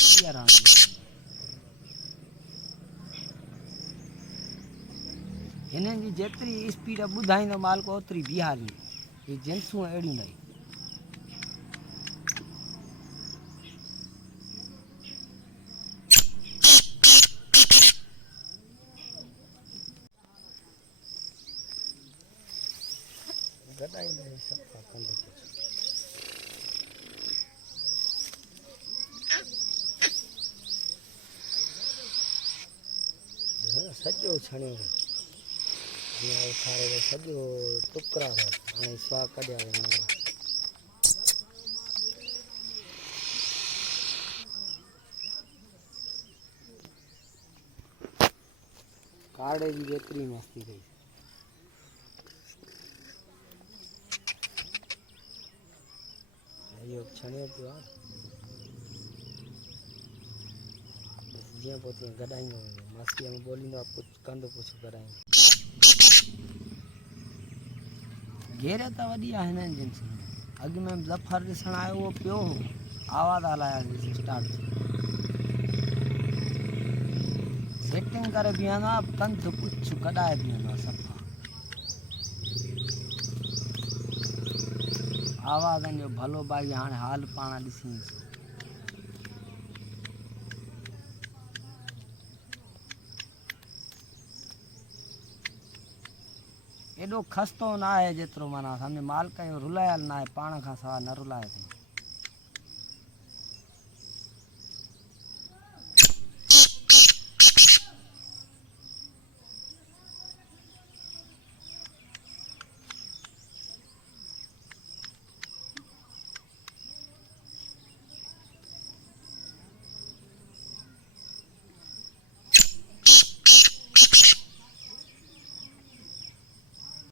clear आंदी हिननि जी जेतिरी स्पीड ॿुधाईंदो मालिक ओतिरी बीहारी ये जिन्सूं अहिड़ियूं नहीं गॾाईंदा सफ़ा कंदो सॼो छणियो अञा उथारे सॼो टुकड़ा हाणे स्वाह कढिया वेंदा काड़े जी जेतिरी मस्ती कई इहो छणियो पियो आहे बसि जीअं पोइ तीअं गॾाईंदो वेंदो मस्तीअ में ॿोलींदो आहे कंदो पुछो गॾाईंदो घेर त वॾी आहे हिननि जिन्स अॻु में ज़फ़र ॾिसणु आयो उहो पियो हो आवाज़ हलायासीं स्टार्ट सेटिंग करे बीहंदो आहे कंध पुछ कढाए बीहंदो आहे सफ़ा आवाज़नि जो भलो भाई हाणे हाल पाण ॾिसींसि एॾो खस्तो न आहे जेतिरो माना सम्झ मालिक जो रुलायल न आहे पाण खां सवाइ न रुलाए थी